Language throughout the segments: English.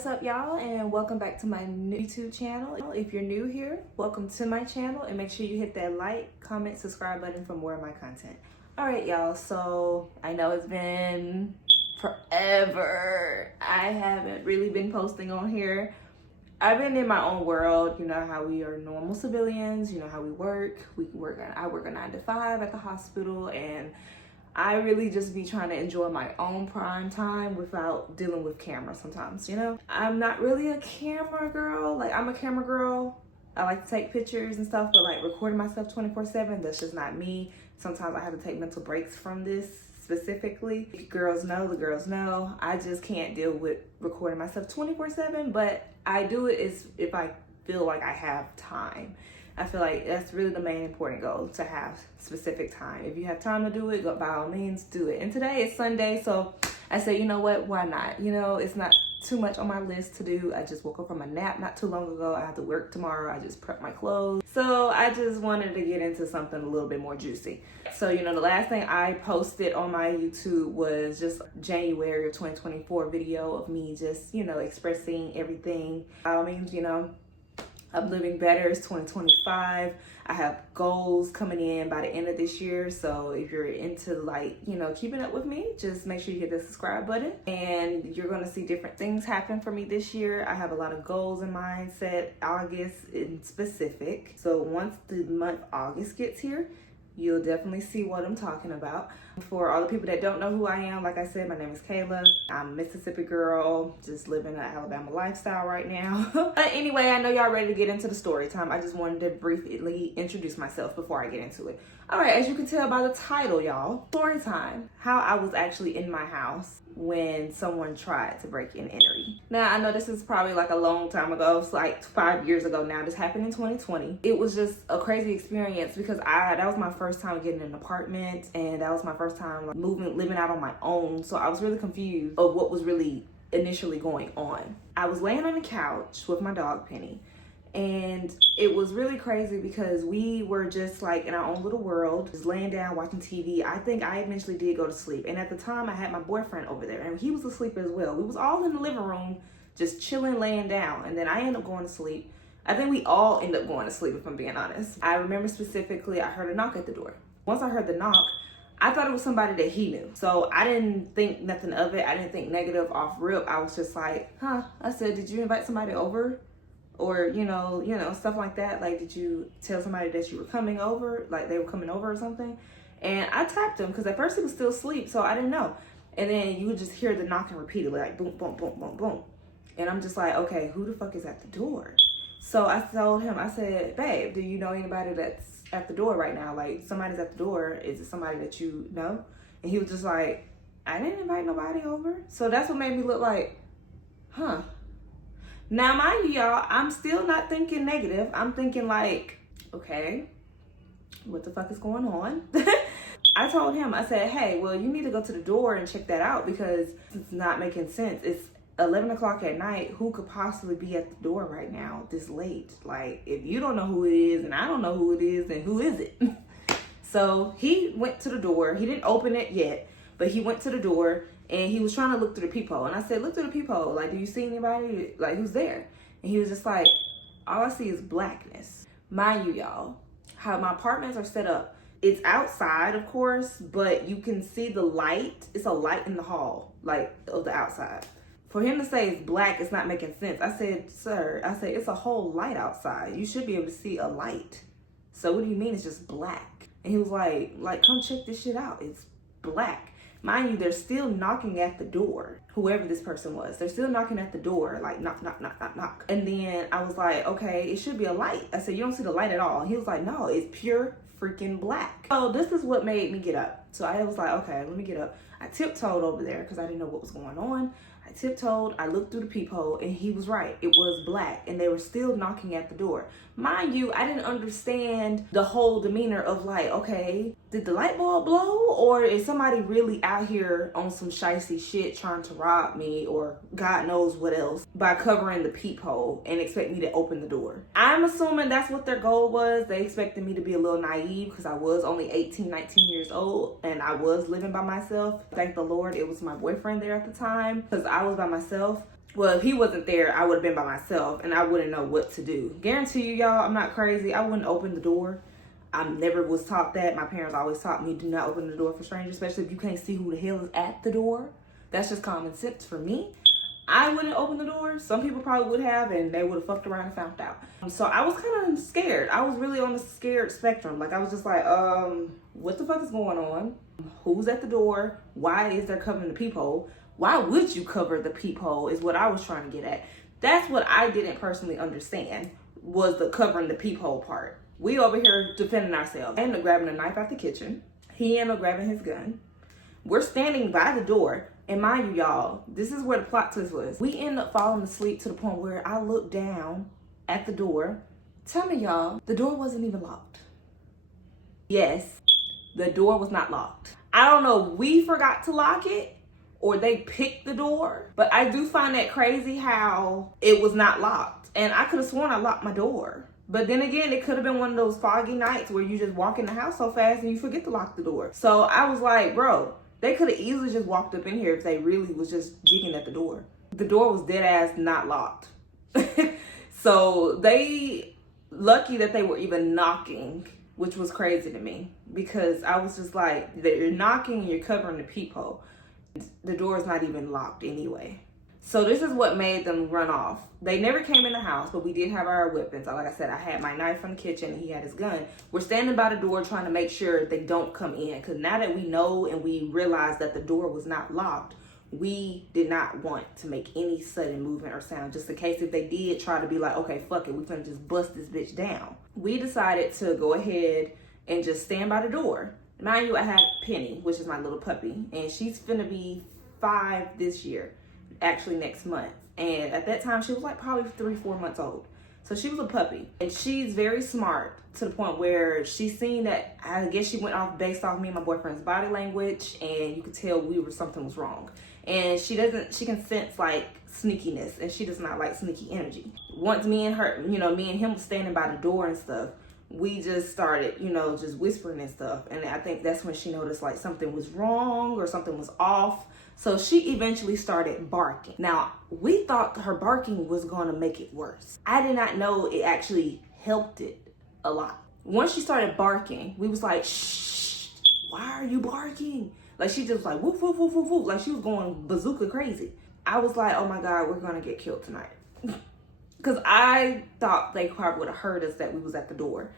What's up, y'all, and welcome back to my new YouTube channel. If you're new here, welcome to my channel, and make sure you hit that like, comment, subscribe button for more of my content. All right, y'all, so I know it's been forever. I haven't really been posting on here. I've been in my own world. You know how we are normal civilians, you know how we work. I work a 9 to 5 at the hospital, and I really just be trying to enjoy my own prime time without dealing with camera sometimes, you know? I'm not really a camera girl. Like, I'm a camera girl. I like to take pictures and stuff, but like recording myself 24/7, that's just not me. Sometimes I have to take mental breaks from this specifically. If girls know, the girls know. I just can't deal with recording myself 24/7, but I do it if I feel like I have time. I feel like that's really the main important goal, to have specific time. If you have time to do it, by all means do it. And today is Sunday, so I said, you know what, why not? You know, it's not too much on my list to do. I just woke up from a nap not too long ago. I have to work tomorrow. I just prepped my clothes. So I just wanted to get into something a little bit more juicy. So, you know, the last thing I posted on my YouTube was just January of 2024 video of me just, you know, expressing everything. By all means, you know, I'm living better. It's 2025. I have goals coming in by the end of this year. So if you're into, like, you know, keeping up with me, just make sure you hit the subscribe button, and you're going to see different things happen for me this year. I have a lot of goals in mind set, August in specific. So once the month August gets here, you'll definitely see what I'm talking about. For all the people that don't know who I am, like I said, my name is Kayla. I'm a Mississippi girl, just living an Alabama lifestyle right now. But anyway, I know y'all ready to get into the story time. I just wanted to briefly introduce myself before I get into it. All right, as you can tell by the title, y'all, story time. How I was actually in my house when someone tried to break and enter. Now, I know this is probably like a long time ago. It's like 5 years ago now. This happened in 2020. It was just a crazy experience because that was my first time getting an apartment, and that was my first time like living out on my own. So I was really confused of what was really initially going on. I was laying on the couch with my dog Penny, and it was really crazy because we were just like in our own little world, just laying down watching TV. I think I eventually did go to sleep, and at the time I had my boyfriend over there, and he was asleep as well. We was all in the living room just chilling, laying down, and then I ended up going to sleep. I think we all end up going to sleep, if I'm being honest. I remember specifically I heard a knock at the door. Once I heard the knock, I thought it was somebody that he knew. So I didn't think nothing of it. I didn't think negative off rip. I was just like, huh. I said, did you invite somebody over? Or, you know, stuff like that. Like, did you tell somebody that you were coming over? Like, they were coming over or something? And I tapped him because at first he was still asleep, so I didn't know. And then you would just hear the knocking repeatedly, like boom, boom, boom, boom, boom. And I'm just like, okay, who the fuck is at the door? So I told him, I said, babe, do you know anybody that's at the door right now? Like, somebody's at the door. Is it somebody that you know? And he was just like, I didn't invite nobody over. So that's what made me look like, huh. Now, mind you, y'all, I'm still not thinking negative. I'm thinking like, okay, what the fuck is going on? I told him, I said, hey, well, you need to go to the door and check that out because it's not making sense. It's 11 o'clock at night. Who could possibly be at the door right now this late? Like, if you don't know who it is and I don't know who it is, then who is it? So he went to the door. He didn't open it yet, but he went to the door and he was trying to look through the peephole. And I said, look through the peephole. Like, do you see anybody? Like, who's there? And he was just like, all I see is blackness. Mind you, y'all, how my apartments are set up. It's outside, of course, but you can see the light. It's a light in the hall, like, of the outside. For him to say it's black, it's not making sense. I said, sir, I said, it's a whole light outside. You should be able to see a light. So what do you mean it's just black? And he was like, come check this shit out. It's black. Mind you, they're still knocking at the door. Whoever this person was, they're still knocking at the door, like knock, knock, knock, knock, knock. And then I was like, okay, it should be a light. I said, you don't see the light at all. And he was like, no, it's pure freaking black. So this is what made me get up. So I was like, okay, let me get up. I tiptoed over there because I didn't know what was going on. I tiptoed, I looked through the peephole, and he was right. It was black, and they were still knocking at the door. Mind you, I didn't understand the whole demeanor of like, okay, did the light bulb blow? Or is somebody really out here on some shicey shit trying to rob me or God knows what else by covering the peephole and expect me to open the door? I'm assuming that's what their goal was. They expected me to be a little naive because I was only 18, 19 years old and I was living by myself. Thank the Lord it was my boyfriend there at the time because I was by myself. Well, if he wasn't there, I would have been by myself and I wouldn't know what to do. Guarantee you, y'all, I'm not crazy. I wouldn't open the door. I never was taught that. My parents always taught me, do not open the door for strangers, especially if you can't see who the hell is at the door. That's just common sense for me. I wouldn't open the door. Some people probably would have, and they would have fucked around and found out. So I was kind of scared. I was really on the scared spectrum. Like, I was just like, what the fuck is going on? Who's at the door? Why is there covering the peephole? Why would you cover the peephole is what I was trying to get at. That's what I didn't personally understand, was the covering the peephole part. We over here defending ourselves. I ended up grabbing a knife out the kitchen. He ended up grabbing his gun. We're standing by the door. And mind you, y'all, this is where the plot twist was. We ended up falling asleep to the point where I looked down at the door. Tell me, y'all, the door wasn't even locked. Yes, the door was not locked. I don't know, we forgot to lock it or they picked the door. But I do find that crazy how it was not locked. And I could have sworn I locked my door. But then again, it could have been one of those foggy nights where you just walk in the house so fast and you forget to lock the door. So I was like, bro, they could have easily just walked up in here if they really was just jigging at the door. The door was dead ass not locked. So they, lucky that they were even knocking, which was crazy to me. Because I was just like, you're knocking and you're covering the peephole. The door is not even locked anyway. So this is what made them run off. They never came in the house, but we did have our weapons. Like I said, I had my knife from the kitchen and he had his gun. We're standing by the door trying to make sure they don't come in. Because now that we know and we realize that the door was not locked, we did not want to make any sudden movement or sound. Just in case if they did try to be like, okay, fuck it, we're gonna just bust this bitch down. We decided to go ahead and just stand by the door. Mind you, I had Penny, which is my little puppy. And she's finna be 5 this year. Actually next month. And at that time she was like probably 3-4 months old, so she was a puppy. And she's very smart to the point where she's seen that, I guess she went off based off me and my boyfriend's body language, and you could tell something was wrong. And she can sense like sneakiness, and she does not like sneaky energy. Once me and him was standing by the door and stuff, we just started, just whispering and stuff. And I think that's when she noticed like something was wrong or something was off. So she eventually started barking. Now, we thought her barking was gonna make it worse. I did not know it actually helped it a lot. Once she started barking, we was like, shh, why are you barking? Like, she just was like, woof, woof, woof, woof, woof. Like, she was going bazooka crazy. I was like, oh my God, we're gonna get killed tonight. Because I thought they probably would have heard us that we was at the door.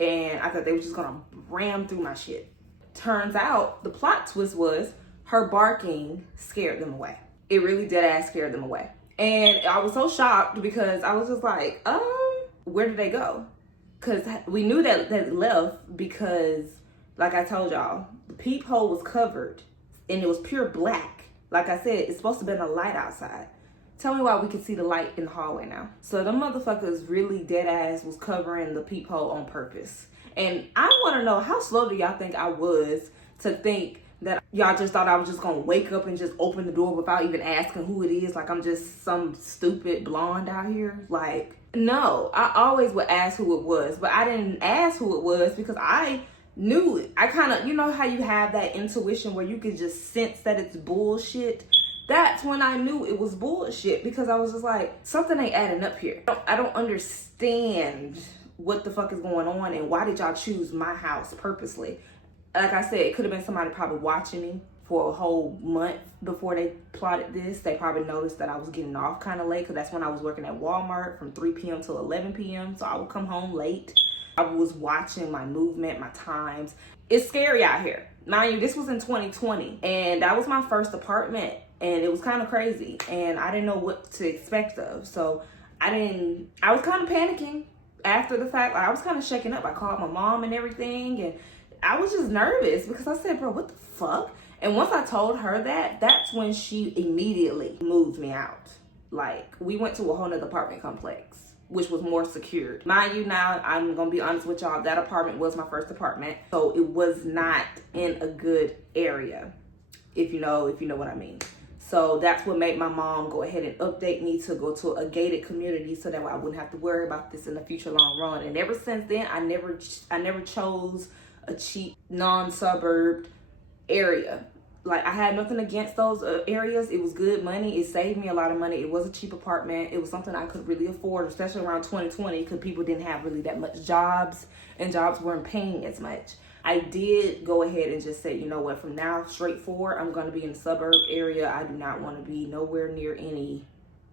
And I thought they were just gonna ram through my shit. Turns out, the plot twist was, her barking scared them away. It really dead ass scared them away. And I was so shocked because I was just like, where did they go? Because we knew that they left because, like I told y'all, the peephole was covered and it was pure black. Like I said, it's supposed to be a light outside. Tell me why we can see the light in the hallway now. So them motherfuckers really dead ass was covering the peephole on purpose. And I want to know, how slow do y'all think I was to think that y'all just thought I was just gonna wake up and just open the door without even asking who it is, like I'm just some stupid blonde out here? Like, no, I always would ask who it was, but I didn't ask who it was because I knew it. I kind of, you know how you have that intuition where you could just sense that it's bullshit? That's when I knew it was bullshit, because I was just like, something ain't adding up here. I don't understand what the fuck is going on and why did y'all choose my house purposely? Like I said, it could have been somebody probably watching me for a whole month before they plotted this. They probably noticed that I was getting off kind of late, because that's when I was working at Walmart from 3 p.m. till 11 p.m. So I would come home late. I was watching my movement, my times. It's scary out here. Mind you, this was in 2020, and that was my first apartment, and it was kind of crazy, and I didn't know what to expect of. So I was kind of panicking after the fact. I was kind of shaking up. I called my mom and everything, and I was just nervous because I said, bro, what the fuck? And once I told her that, that's when she immediately moved me out. Like, we went to a whole nother apartment complex, which was more secured. Mind you, now, I'm gonna be honest with y'all, that apartment was my first apartment. So it was not in a good area, if you know what I mean. So that's what made my mom go ahead and update me to go to a gated community so that I wouldn't have to worry about this in the future long run. And ever since then, I never chose a cheap non-suburb area. like, I had nothing against those areas. It was good money. It saved me a lot of money. It was a cheap apartment. It was something I could really afford, especially around 2020, because people didn't have really that much jobs, and jobs weren't paying as much. I did go ahead and just say, you know what, from now straight forward, I'm going to be in the suburb area. I do not want to be nowhere near any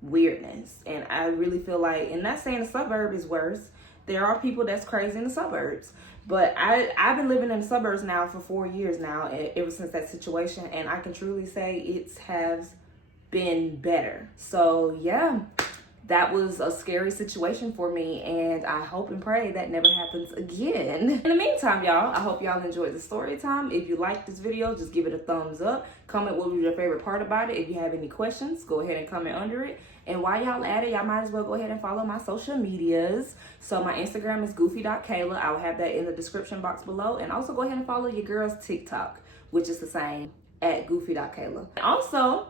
weirdness. And I really feel like, and not saying the suburb is worse. There are people that's crazy in the suburbs. But I've been living in the suburbs now for 4 years now, ever since that situation. And I can truly say it has been better. So yeah, that was a scary situation for me, and I hope and pray that never happens again. In the meantime, y'all, I hope y'all enjoyed the story time. If you liked this video, just give it a thumbs up. Comment what was your favorite part about it. If you have any questions, go ahead and comment under it. And while y'all at it, y'all might as well go ahead and follow my social medias. So my Instagram is Goofy.Kaylah. I'll have that in the description box below. And also go ahead and follow your girl's TikTok, which is the same, at Goofy.Kaylah. Also,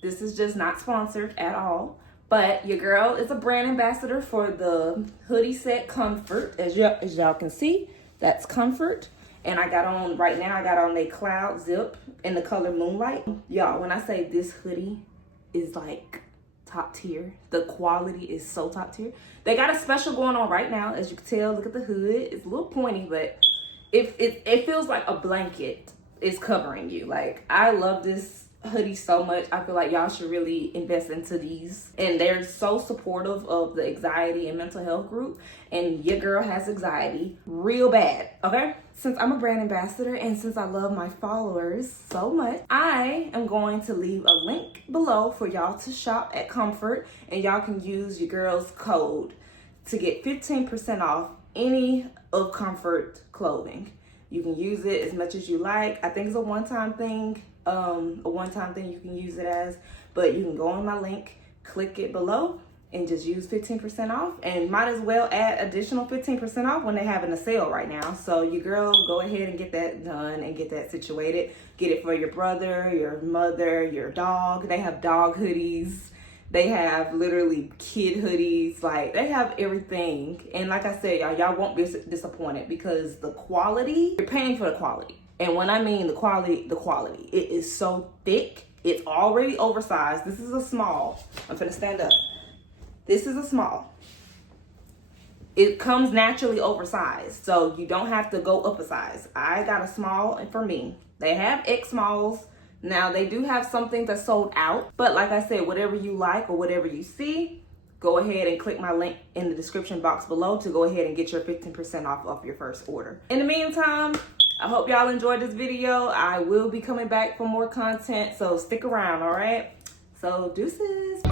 this is just not sponsored at all, but your girl is a brand ambassador for the hoodie set COMFRT. As y'all can see, that's COMFRT. And I got on, right now, I got on a cloud zip in the color Moonlight. Y'all, when I say this hoodie is like top tier, the quality is so top tier. They got a special going on right now. As you can tell, look at the hood. It's a little pointy, but it feels like a blanket is covering you. Like, I love this hoodie so much. I feel like y'all should really invest into these, and they're so supportive of the anxiety and mental health group, and your girl has anxiety real bad. Okay, since I'm a brand ambassador and since I love my followers so much, I am going to leave a link below for y'all to shop at COMFRT, and y'all can use your girl's code to get 15% off any of COMFRT clothing. You can use it as much as you like. I think it's a one-time thing. You can use it as, but you can go on my link, click it below, and just use 15% off, and might as well add additional 15% off when they're having a sale right now. So your girl, go ahead and get that done and get that situated. Get it for your brother, your mother, your dog. They have dog hoodies. They have literally kid hoodies. Like, they have everything. And like I said, y'all won't be disappointed, because the quality, you're paying for the quality. And when I mean the quality, it is so thick. It's already oversized. This is a small. I'm finna stand up. This is a small. It comes naturally oversized, so you don't have to go up a size. I got a small, and for me, they have X smalls. Now, they do have something that's sold out, but like I said, whatever you like or whatever you see, go ahead and click my link in the description box below to go ahead and get your 15% off your first order. In the meantime, I hope y'all enjoyed this video. I will be coming back for more content, so stick around, all right? So, deuces.